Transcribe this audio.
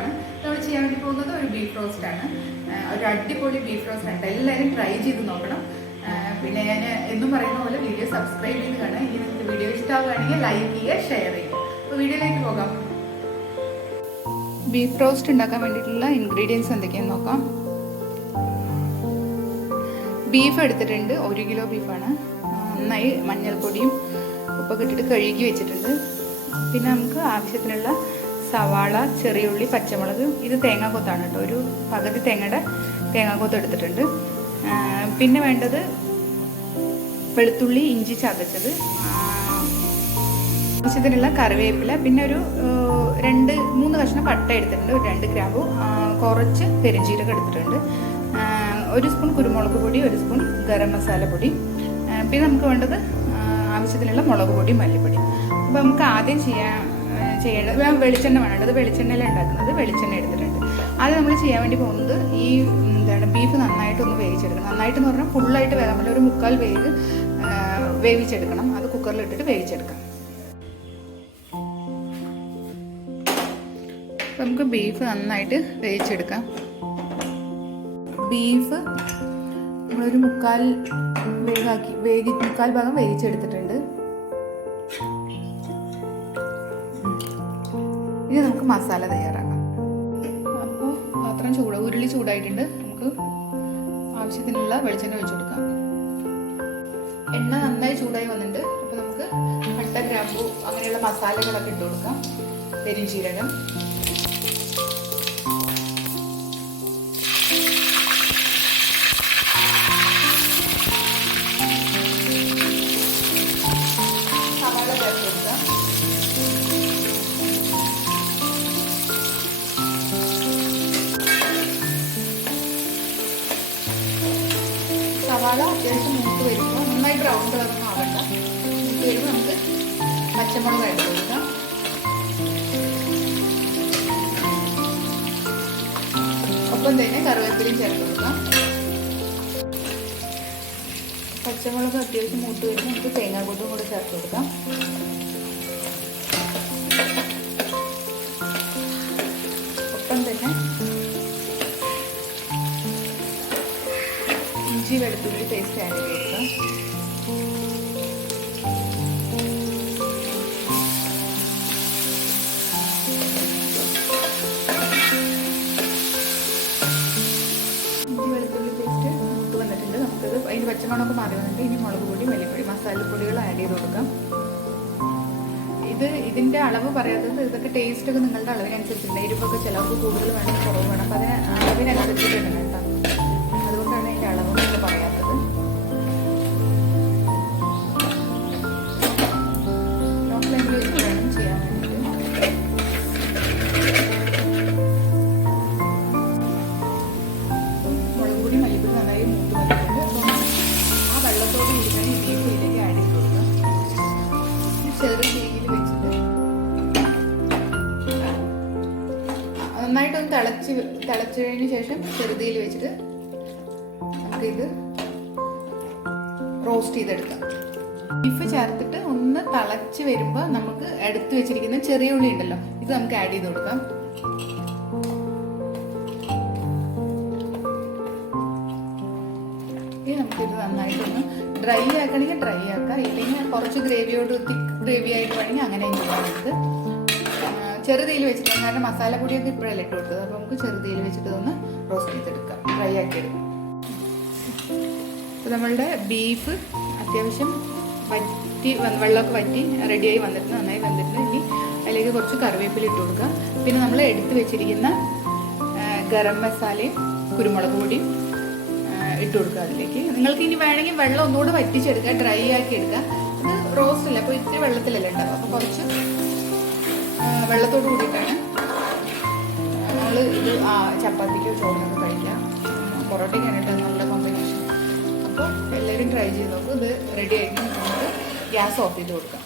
ആണ്. നമ്മൾ ചെയ്യാൻ വേണ്ടി പോകുന്നത് ഒരു ബീഫ് റോസ്റ്റ് ആണ്. ഒരു അടിപൊളി ബീഫ് റോസ്റ്റ് ആണ്. എല്ലാവരും ട്രൈ ചെയ്ത് നോക്കണം. പിന്നെ ഞാൻ എന്നും പറയുന്ന പോലെ വീഡിയോ സബ്സ്ക്രൈബ് ചെയ്ത് കാണാം. ഇനി നിങ്ങൾക്ക് വീഡിയോ ഇഷ്ടമാവുകയാണെങ്കിൽ ലൈക്ക് ചെയ്യുക, ഷെയർ ചെയ്യുക. അപ്പോൾ വീഡിയോയിലേക്ക് പോകാം. ബീഫ് റോസ്റ്റ് ഉണ്ടാക്കാൻ വേണ്ടിയിട്ടുള്ള ഇൻഗ്രീഡിയൻസ് എന്തൊക്കെയാണെന്ന് നോക്കാം. ബീഫ് എടുത്തിട്ടുണ്ട്, 1 കിലോ ബീഫാണ്. നന്നായി മഞ്ഞൾപ്പൊടിയും ഉപ്പൊക്കെ ഇട്ടിട്ട് കഴുകി വെച്ചിട്ടുണ്ട്. പിന്നെ നമുക്ക് ആവശ്യത്തിനുള്ള സവാള, ചെറിയുള്ളി, പച്ചമുളക്, ഇത് തേങ്ങാക്കൊത്താണ് കേട്ടോ. ഒരു പകുതി തേങ്ങാക്കൊത്ത് എടുത്തിട്ടുണ്ട്. പിന്നെ വേണ്ടത് വെളുത്തുള്ളി, ഇഞ്ചി ചതച്ചത്, ആവശ്യത്തിനുള്ള കറിവേപ്പില, പിന്നെ ഒരു 2-3 കഷ്ണം പട്ട എടുത്തിട്ടുണ്ട്, ഒരു 2 ഗ്രാമ്പു, കുറച്ച് പെരുംജീരകം എടുത്തിട്ടുണ്ട്, 1 സ്പൂൺ കുരുമുളക് പൊടി, 1 സ്പൂൺ ഗരം മസാല പൊടി. പിന്നെ നമുക്ക് വേണ്ടത് ആവശ്യത്തിനുള്ള മുളക് പൊടി, മല്ലിപ്പൊടി. അപ്പോൾ നമുക്ക് ആദ്യം ചെയ്യേണ്ടത് വെളിച്ചെണ്ണ വേണ്ടത്. വെളിച്ചെണ്ണയിലാണ് ഉണ്ടാക്കുന്നത്. വെളിച്ചെണ്ണ എടുത്തിട്ടുണ്ട്. ആദ്യം നമ്മൾ ചെയ്യാൻ വേണ്ടി പോകുന്നത് ഈ ബീഫ് നന്നായിട്ടൊന്ന് വേവിച്ചെടുക്കണം. നന്നായിട്ടെന്ന് പറഞ്ഞാൽ ഫുള്ളായിട്ട് വേകാൻ പറ്റില്ല, ഒരു 1/4 വേവിച്ചെടുക്കണം. അത് കുക്കറിലിട്ടിട്ട് വേവിച്ചെടുക്കാം. നമുക്ക് ബീഫ് നന്നായിട്ട് വേവിച്ചെടുക്കാം. ബീഫ് നമ്മളൊരു 1/4 ഭാഗം വേവിച്ചെടുത്തിട്ടുണ്ട്. ഇനി നമുക്ക് മസാല തയ്യാറാക്കാം. അപ്പോൾ പാത്രം ഉരുളി ചൂടായിട്ടുണ്ട്. നമുക്ക് ആവശ്യത്തിനുള്ള വെളിച്ചെണ്ണ ഒഴിച്ചു കൊടുക്കാം. എണ്ണ നന്നായി ചൂടായി വന്നിട്ടുണ്ട്. അപ്പോൾ നമുക്ക് പട്ട, ഗ്രാമ്പു അങ്ങനെയുള്ള മസാലകളൊക്കെ ഇട്ട് കൊടുക്കാം. പെരുംജീരകം, സവാള ചേർത്ത് കൊടുക്കാം. സവാള അത്യാവശ്യം മൂത്ത് വരുമ്പോൾ, നന്നായി ബ്രൗൺ കളറൊന്നും ആവണ്ട, മൂത്ത് വരുമ്പോൾ നമുക്ക് പച്ചമുളക് ഇട്ട് കൊടുക്കാം. ഒപ്പം തന്നെ കറിവേപ്പിലയും ചേർത്ത് കൊടുക്കാം. പച്ചമുളക് അത്യാവശ്യം മൂത്ത് വരുമ്പോൾ നമുക്ക് തേങ്ങാക്കൊത്തും കൂടെ ചേർത്ത് കൊടുക്കാം. ഒപ്പം തന്നെ ഇഞ്ചി വെളുത്തുള്ളി പേസ്റ്റ് ആഡ് ചെയ്ത് കൊടുക്കാം. ഇഞ്ചി വെളുത്തുള്ളി പേസ്റ്റ് മൂത്ത് വന്നിട്ടുണ്ട്. നമുക്കത് അതിൻ്റെ പച്ചമണമൊക്കെ മാറി വന്നിട്ട് ഇനി മുളക് പൊടി, മല്ലിപ്പൊടി, മസാലപ്പൊടികൾ ആഡ് ചെയ്ത് കൊടുക്കാം. ഇതിൻ്റെ അളവ് പറയാത്തത്, ഇതൊക്കെ ടേസ്റ്റൊക്കെ നിങ്ങളുടെ അളവിനനുസരിച്ചിട്ടുണ്ട്. എരിവൊക്കെ ചിലർക്ക് കൂടുതൽ വേണം, കുറവ് വേണം. അപ്പോൾ അതിന് അളവിനനുസരിച്ചിട്ട് ഇടണം കേട്ടോ. അതുകൊണ്ടാണ് അതിൻ്റെ അളവൊക്കെ പറയാത്തത്. ലോ ഫ്ലെയിമിൽ വെച്ച് വേണം ചെയ്യാൻ വേണ്ടിയിട്ട്. മുളക് പൊടി, മല്ലിപ്പൊടി നന്നായി മൂത്ത് വന്നിട്ടുണ്ട്. അപ്പോൾ ആ വെള്ളത്തോട് കൂടിയാണ് ഈ ബീഫ് ഇതിലേക്ക് ആഡ് ചെയ്ത് കൊടുക്കുക. ചെറു തീയിൽ വെച്ചിട്ട് നന്നായിട്ടൊന്ന് തിളച്ചതിന് ശേഷം ചെറുതീയിൽ വെച്ചിട്ട് നമുക്കിത് റോസ്റ്റ് ചെയ്തെടുക്കാം. ബീഫ് ചേർത്തിട്ട് ഒന്ന് തിളച്ച് വരുമ്പോൾ നമുക്ക് എടുത്ത് വെച്ചിരിക്കുന്ന ചെറിയ ഉള്ളി ഉണ്ടല്ലോ, ഇത് നമുക്ക് ആഡ് ചെയ്ത് കൊടുക്കാം. ഇനി നമുക്കിത് നന്നായിട്ടൊന്ന് ഡ്രൈ ആക്കണമെങ്കിൽ ഡ്രൈ ആക്കാം, ഇല്ലെങ്കിൽ കുറച്ച് ഗ്രേവിയോട് തിക്ക് ഗ്രേവി ആയിട്ട് വേണമെങ്കിൽ അങ്ങനെ ചെയ്യാം. നമുക്ക് ചെറുതീയിൽ വെച്ചിട്ട്, കാരണം മസാലപ്പൊടിയൊക്കെ ഇപ്പോഴല്ലേ ഇട്ട് കൊടുത്തത്, അപ്പോൾ നമുക്ക് ചെറുതീയിൽ വെച്ചിട്ട് ഒന്ന് റോസ്റ്റ് ചെയ്തെടുക്കാം, ഡ്രൈ ആക്കി എടുക്കാം. അപ്പോൾ നമ്മളുടെ ബീഫ് അത്യാവശ്യം വെള്ളമൊക്കെ വറ്റി റെഡിയായി വന്നിട്ട് നന്നായി വന്നിട്ടുണ്ട്. ഇനി അതിലേക്ക് കുറച്ച് കറിവേപ്പില ഇട്ട് കൊടുക്കുക. പിന്നെ നമ്മൾ എടുത്ത് വെച്ചിരിക്കുന്ന ഗരം മസാലയും കുരുമുളക് പൊടിയും ഇട്ട് കൊടുക്കുക അതിലേക്ക്. നിങ്ങൾക്ക് ഇനി വേണമെങ്കിൽ വെള്ളം ഒന്നുകൂടെ വറ്റിച്ചെടുക്കുക, ഡ്രൈ ആക്കി എടുക്കുക. ഇത് റോസ്റ്റ് അല്ല, അപ്പോൾ ഇത്തിരി വെള്ളത്തിലല്ല ഉണ്ടാവും. അപ്പോൾ കുറച്ച് വെള്ളത്തോട് കൂടിയിട്ടാണ് നമ്മൾ ഇത് ചപ്പാത്തിക്കോ ചോറിനൊക്കെ കഴിക്കാം. പൊറോട്ടയ്ക്കാണ് കേട്ടോ നല്ല കോമ്പിനേഷൻ. അപ്പോൾ എല്ലാവരും ട്രൈ ചെയ്ത് നോക്കും. ഇത് റെഡി ആയിട്ട് നമുക്ക് ഗ്യാസ് ഓഫ് ചെയ്ത് കൊടുക്കാം.